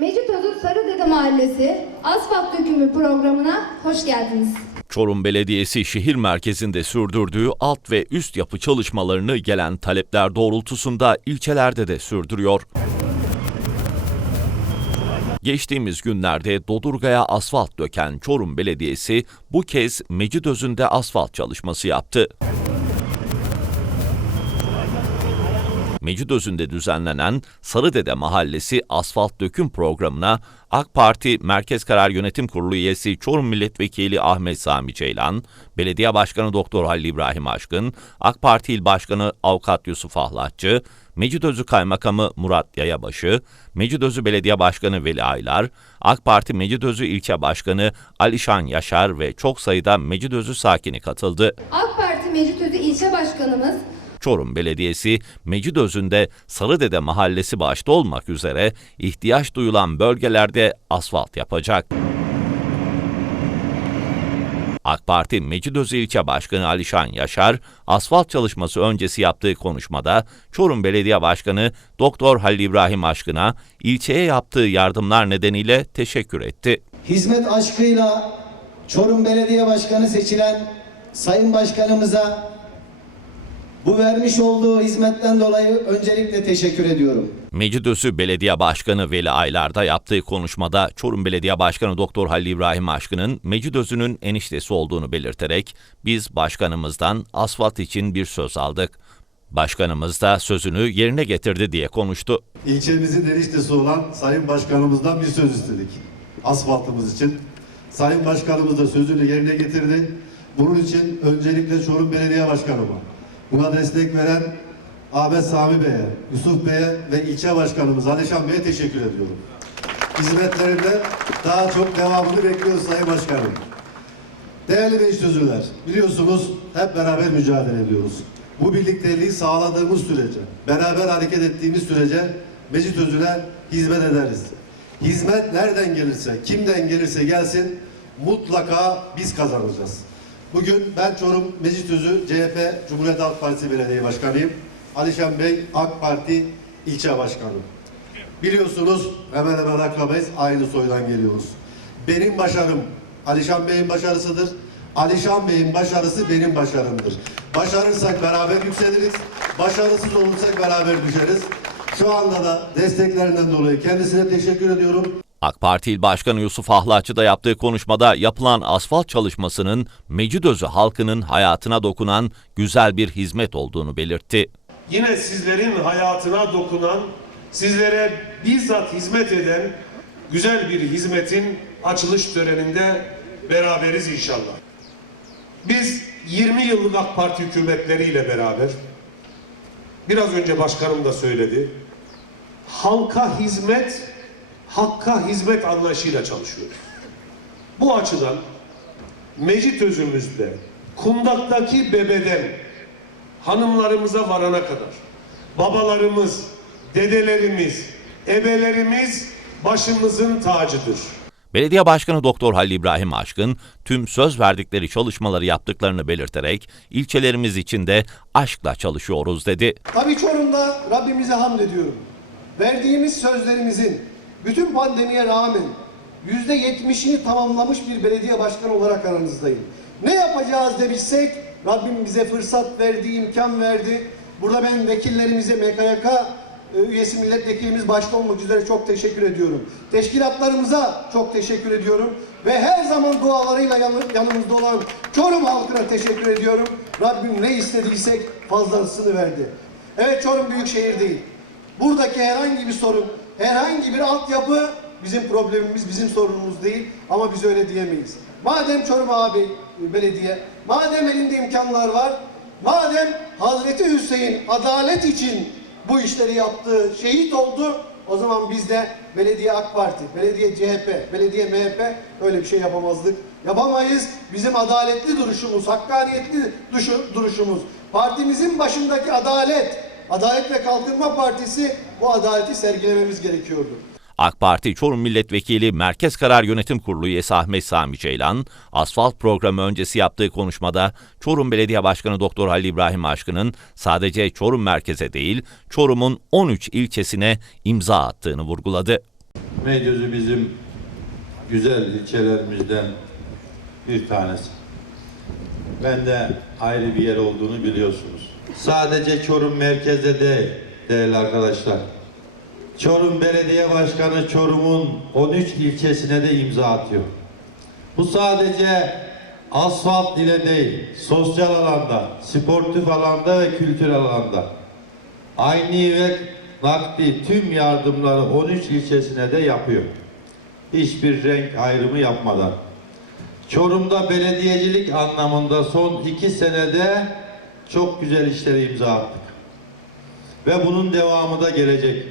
Mecitözü Sarıdede Mahallesi Asfalt Dökümü programına hoş geldiniz. Çorum Belediyesi şehir merkezinde sürdürdüğü alt ve üst yapı çalışmalarını gelen talepler doğrultusunda ilçelerde de sürdürüyor. Geçtiğimiz günlerde Dodurga'ya asfalt döken Çorum Belediyesi bu kez Mecidözü'nde asfalt çalışması yaptı. Mecidözü'nde düzenlenen Sarıdede Mahallesi asfalt döküm programına AK Parti Merkez Karar Yönetim Kurulu üyesi Çorum Milletvekili Ahmet Sami Ceylan, Belediye Başkanı Doktor Halil İbrahim Aşkın, AK Parti İl Başkanı Avukat Yusuf Ahlatçı, Mecidözü Kaymakamı Murat Yayabaşı, Mecidözü Belediye Başkanı Veli Aylar, AK Parti Mecidözü İlçe Başkanı Alişan Yaşar ve çok sayıda Mecidözü sakini katıldı. AK Parti Mecitözü İlçe Başkanımız Çorum Belediyesi, Mecidözü'nde Sarıdede Mahallesi başta olmak üzere ihtiyaç duyulan bölgelerde asfalt yapacak. AK Parti Mecidözü İlçe Başkanı Alişan Yaşar, asfalt çalışması öncesi yaptığı konuşmada Çorum Belediye Başkanı Doktor Halil İbrahim Aşkın'a ilçeye yaptığı yardımlar nedeniyle teşekkür etti. hizmet aşkıyla Çorum Belediye Başkanı seçilen Sayın Başkanımıza bu vermiş olduğu hizmetten dolayı öncelikle teşekkür ediyorum. Mecidözü Belediye Başkanı Veli Aylar'da yaptığı konuşmada Çorum Belediye Başkanı Doktor Halil İbrahim Aşkın'ın Mecidözü'nün eniştesi olduğunu belirterek biz başkanımızdan asfalt için bir söz aldık. Başkanımız da sözünü yerine getirdi diye konuştu. İlçemizin eniştesi olan Sayın Başkanımızdan bir söz istedik. Asfaltımız için. Sayın Başkanımız da sözünü yerine getirdi. Bunun için öncelikle Çorum Belediye Başkanıma, buna destek veren Ahmet Sami Bey'e, Yusuf Bey'e ve ilçe başkanımız Alişan Bey'e teşekkür ediyorum. Hizmetlerinde daha çok devamını bekliyoruz Sayın Başkanım. Değerli meclisözüler, biliyorsunuz hep beraber mücadele ediyoruz. Bu birlikteliği sağladığımız sürece, beraber hareket ettiğimiz sürece Mecit Özü'ne hizmet ederiz. Hizmet nereden gelirse, kimden gelirse gelsin mutlaka biz kazanacağız. Bugün ben Çorum Mecit Özü CHP Cumhuriyet Halk Partisi Belediye Başkanıyım. Alişan Bey AK Parti ilçe başkanı. Biliyorsunuz hemen hemen akrabayız, aynı soydan geliyoruz. Benim başarım Alişan Bey'in başarısıdır. Alişan Bey'in başarısı benim başarımdır. Başarırsak beraber yükseliriz. Başarısız olursak beraber düşeriz. Şu anda da desteklerinden dolayı kendisine teşekkür ediyorum. AK Parti İl Başkanı Yusuf Ahlatçı da yaptığı konuşmada yapılan asfalt çalışmasının Mecidözü halkının hayatına dokunan güzel bir hizmet olduğunu belirtti. yine sizlerin hayatına dokunan, sizlere bizzat hizmet eden güzel bir hizmetin açılış töreninde beraberiz inşallah. Biz 20 yıllık AK Parti hükümetleriyle beraber, biraz önce başkanım da söyledi, halka hizmet, hakka hizmet anlayışıyla çalışıyoruz. Bu açıdan Mecit özümüzde, kundaktaki bebeden hanımlarımıza varana kadar babalarımız, dedelerimiz, ebelerimiz başımızın tacıdır. Belediye Başkanı Doktor Halil İbrahim Aşkın tüm söz verdikleri çalışmaları yaptıklarını belirterek ilçelerimiz için de aşkla çalışıyoruz dedi. Tabii Çorum'da Rabbimize hamd ediyorum. Verdiğimiz sözlerimizin bütün pandemiye rağmen yüzde yetmişini tamamlamış bir belediye başkanı olarak aranızdayım. Ne yapacağız demişsek Rabbim bize fırsat verdi, imkan verdi. Burada ben vekillerimize MKYK e, üyesi milletvekilimiz başta olmak üzere çok teşekkür ediyorum. Teşkilatlarımıza çok teşekkür ediyorum. Ve her zaman dualarıyla yanı- yanımızda olan Çorum halkına teşekkür ediyorum. Rabbim ne istediysek fazlasını verdi. Evet Çorum büyük şehir değil. Buradaki herhangi bir sorun, herhangi bir altyapı bizim problemimiz, bizim sorunumuz değil. Ama biz öyle diyemeyiz. Madem Çorum abi e, belediye, madem elinde imkanlar var, madem Hazreti Hüseyin adalet için bu işleri yaptı, şehit oldu. O zaman biz de belediye AK Parti, belediye CHP, belediye MHP öyle bir şey yapamazdık. Yapamayız. Bizim adaletli duruşumuz, hakkaniyetli duruşumuz, partimizin başındaki adalet, Adalet ve Kalkınma Partisi bu adaleti sergilememiz gerekiyordu. AK Parti Çorum Milletvekili Merkez Karar Yönetim Kurulu üyesi Ahmet Sami Ceylan, asfalt programı öncesi yaptığı konuşmada Çorum Belediye Başkanı Doktor Halil İbrahim Aşkın'ın sadece Çorum merkeze değil, Çorum'un 13 ilçesine imza attığını vurguladı. Meydözü bizim güzel ilçelerimizden bir tanesi. Ben de ayrı bir yer olduğunu biliyorsunuz. Sadece Çorum merkezde değil değerli arkadaşlar. Çorum Belediye Başkanı Çorum'un 13 ilçesine de imza atıyor. Bu sadece asfalt ile değil, sosyal alanda, sportif alanda ve kültürel alanda. Aynı ve nakdi tüm yardımları 13 ilçesine de yapıyor. Hiçbir renk ayrımı yapmadan. Çorum'da belediyecilik anlamında son iki senede çok güzel işlere imza attık. Ve bunun devamı da gelecek.